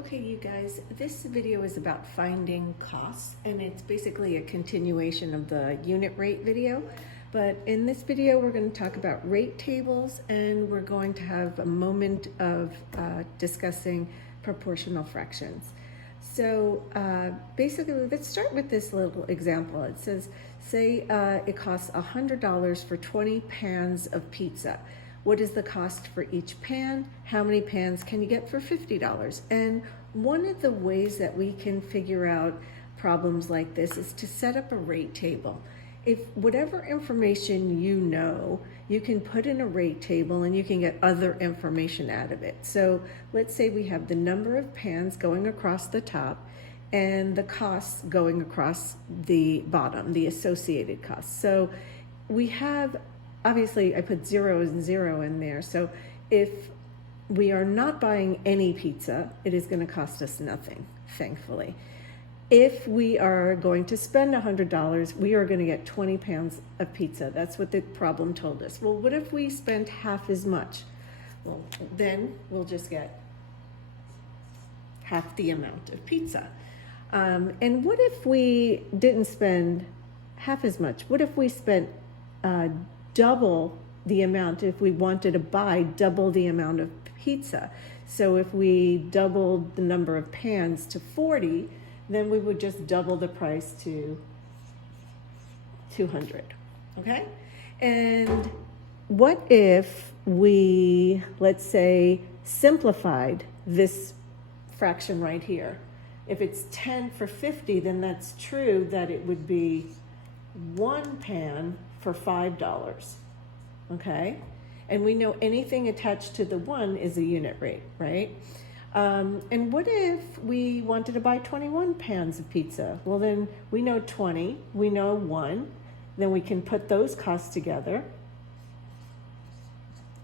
Okay, you guys, this video is about finding costs, and it's basically a continuation of the unit rate video. But in this video, we're going to talk about rate tables, and we're going to have a moment of discussing proportional fractions. So basically, let's start with this little example. It says, say it costs $100 for 20 pans of pizza. What is the cost for each pan? How many pans can you get for $50? And one of the ways that we can figure out problems like this is to set up a rate table. If whatever information you know, you can put in a rate table and you can get other information out of it. So let's say we have the number of pans going across the top and the costs going across the bottom, the associated costs. So we have, obviously I put 0 and 0 in there. So if we are not buying any pizza, it is going to cost us nothing, thankfully. If we are going to spend $100, we are going to get 20 pans of pizza. That's what the problem told us. Well, what if we spent half as much? Well, then we'll just get half the amount of pizza. And what if we didn't spend half as much? What if we spent double the amount if we wanted to buy double the amount of pizza? So if we doubled the number of pans to 40, then we would just double the price to 200, okay? And what if we, let's say, simplified this fraction right here? If it's 10 for 50, then that's true that it would be 1 pan for $5, okay? And we know anything attached to the 1 is a unit rate, right? And what if we wanted to buy 21 pans of pizza? Well, then we know 20, we know 1, then we can put those costs together,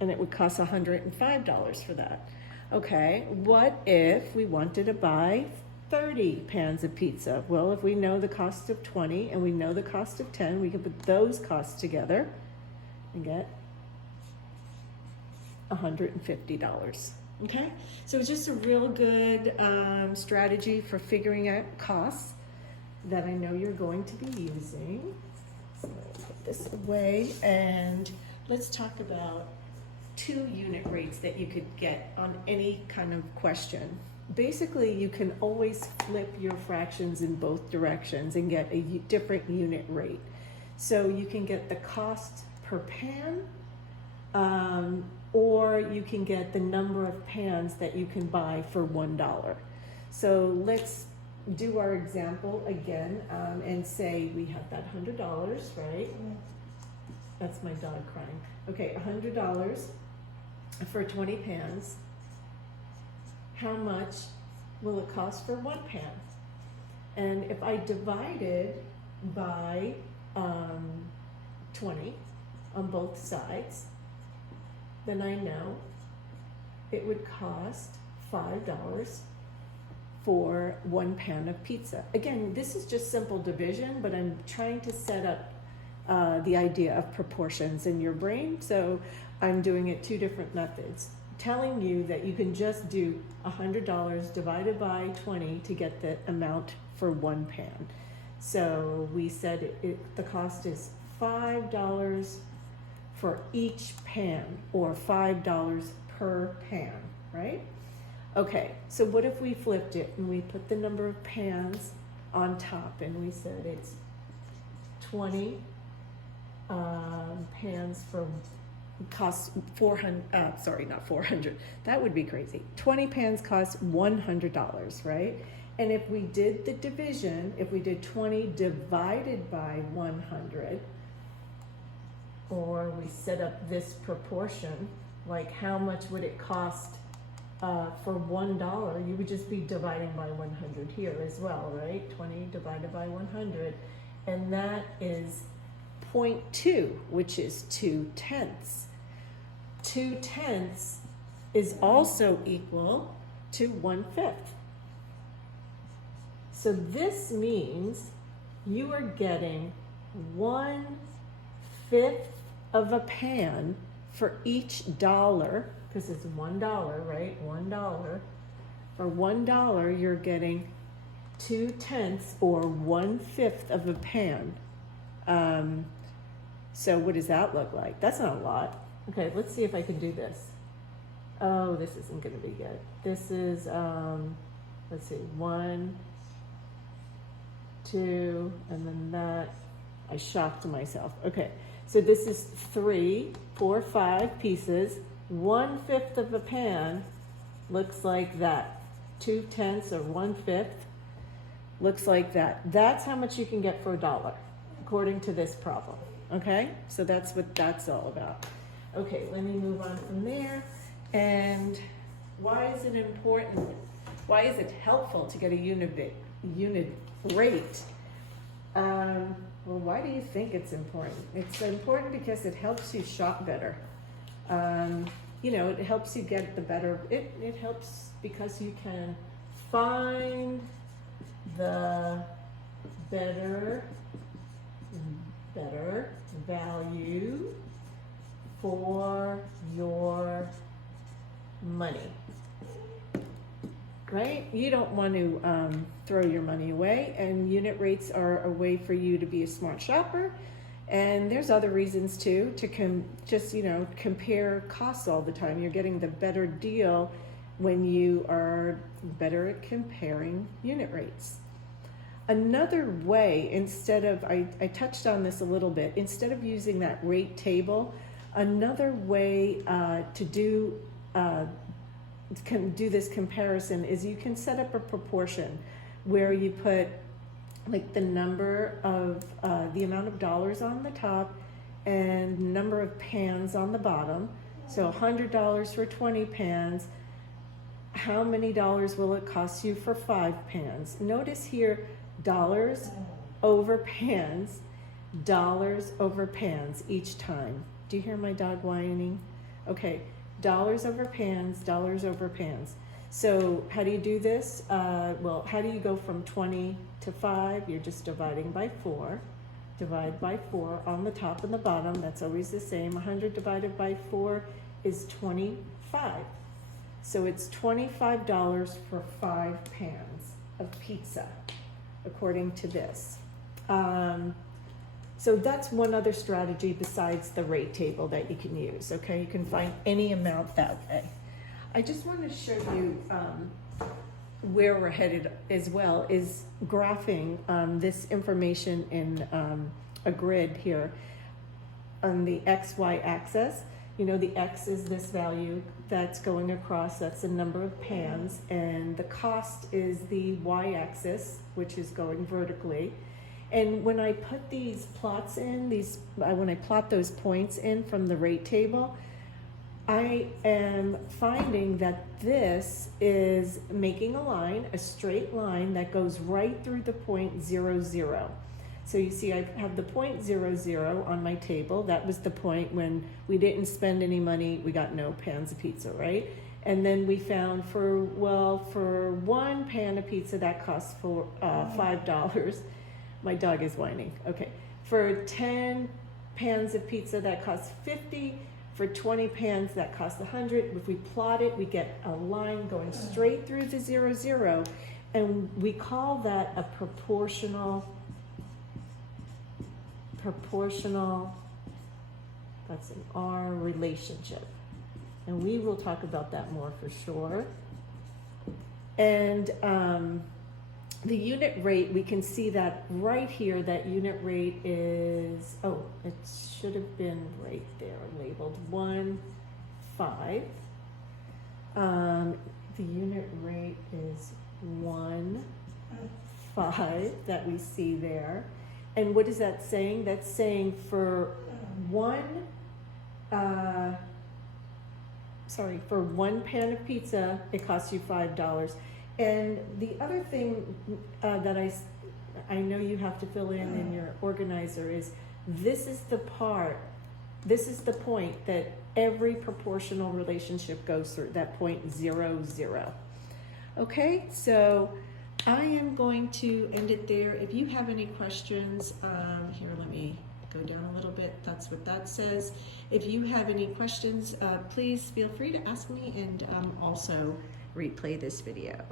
and it would cost $105 for that. Okay, what if we wanted to buy 30 pans of pizza? Well, if we know the cost of 20 and we know the cost of 10, we can put those costs together and get $150. Okay, so it's just a real good strategy for figuring out costs that I know you're going to be using. So put this away, and let's talk about 2 unit rates that you could get on any kind of question. Basically, you can always flip your fractions in both directions and get a different unit rate. So you can get the cost per pan, or you can get the number of pans that you can buy for $1. So let's do our example again, and say we have that $100, right? That's my dog crying. Okay, $100 for 20 pans. How much will it cost for 1 pan? And if I divided by 20 on both sides, then I know it would cost $5 for 1 pan of pizza. Again, this is just simple division, but I'm trying to set up the idea of proportions in your brain. So I'm doing it 2 different methods, telling you that you can just do $100 divided by 20 to get the amount for 1 pan. So we said the cost is $5 for each pan, or $5 per pan, right? Okay, so what if we flipped it and we put the number of pans on top and we said it's 20 pans for, cost 400, sorry, not 400, that would be crazy. 20 pans cost $100, right? And if we did the division, if we did 20 divided by 100, or we set up this proportion, like how much would it cost for $1? You would just be dividing by 100 here as well, right? 20 divided by 100, and that is 0.2, which is 2/10. 2/10 is also equal to 1/5. So this means you are getting 1/5 of a pan for each dollar, because it's $1, right? $1 For $1, you're getting 2/10 or 1/5 of a pan. So what does that look like? That's not a lot. Okay, let's see if I can do this. Oh, this isn't gonna be good. This is, let's see, 1, 2, and then that. I shocked myself. Okay, so this is 3, 4, 5 pieces. 1/5 of a pan looks like that. 2/10 or 1/5 looks like that. That's how much you can get for $1, according to this problem. Okay, so that's what that's all about. Okay, let me move on from there. And why is it important? Why is it helpful to get a unit rate? Well, why do you think it's important? It's important because it helps you shop better. You know, it helps you get the better, it helps because you can find the better value for your money. Right? You don't want to throw your money away, and unit rates are a way for you to be a smart shopper. And there's other reasons too, to just, you know, compare costs all the time. You're getting the better deal when you are better at comparing unit rates. Another way, instead of, I touched on this a little bit, instead of using that rate table, another way to do this comparison is you can set up a proportion where you put like the number of, the amount of dollars on the top and number of pans on the bottom. So $100 for 20 pans. How many dollars will it cost you for 5 pans? Notice here, dollars over pans each time. Do you hear my dog whining? Okay, dollars over pans. So how do you do this? Well, how do you go from 20 to 5? You're just dividing by 4. Divide by 4 on the top and the bottom. That's always the same. 100 divided by 4 is 25. So it's $25 for 5 pans of pizza, according to this. So that's one other strategy besides the rate table that you can use, okay? You can find any amount that way. I just want to show you where we're headed as well, is graphing this information in a grid here on the XY axis. You know, the X is this value that's going across, that's the number of pans, and the cost is the Y axis, which is going vertically. And when I put these plots in, when I plot those points in from the rate table, I am finding that this is making a line, a straight line that goes right through the point 0, 0. So you see I have the point 0, 0 on my table. That was the point when we didn't spend any money, we got no pans of pizza, right? And then we found for 1 pan of pizza that costs for $5. My dog is whining. Okay. For 10 pans of pizza that costs 50. For 20 pans that cost 100. If we plot it, we get a line going straight through the 0, 0. And we call that a proportional, that's an R relationship. And we will talk about that more for sure. And the unit rate, we can see that right here, that unit rate is, oh, it should have been right there, labeled 1, 5. The unit rate is 1, 5 that we see there. And what is that saying? That's saying for one pan of pizza, it costs you $5. And the other thing that I know you have to fill in your organizer is this is the point that every proportional relationship goes through, that point 0, 0. Okay, so I am going to end it there. If you have any questions, here, let me go down a little bit. That's what that says. If you have any questions, please feel free to ask me, and also replay this video.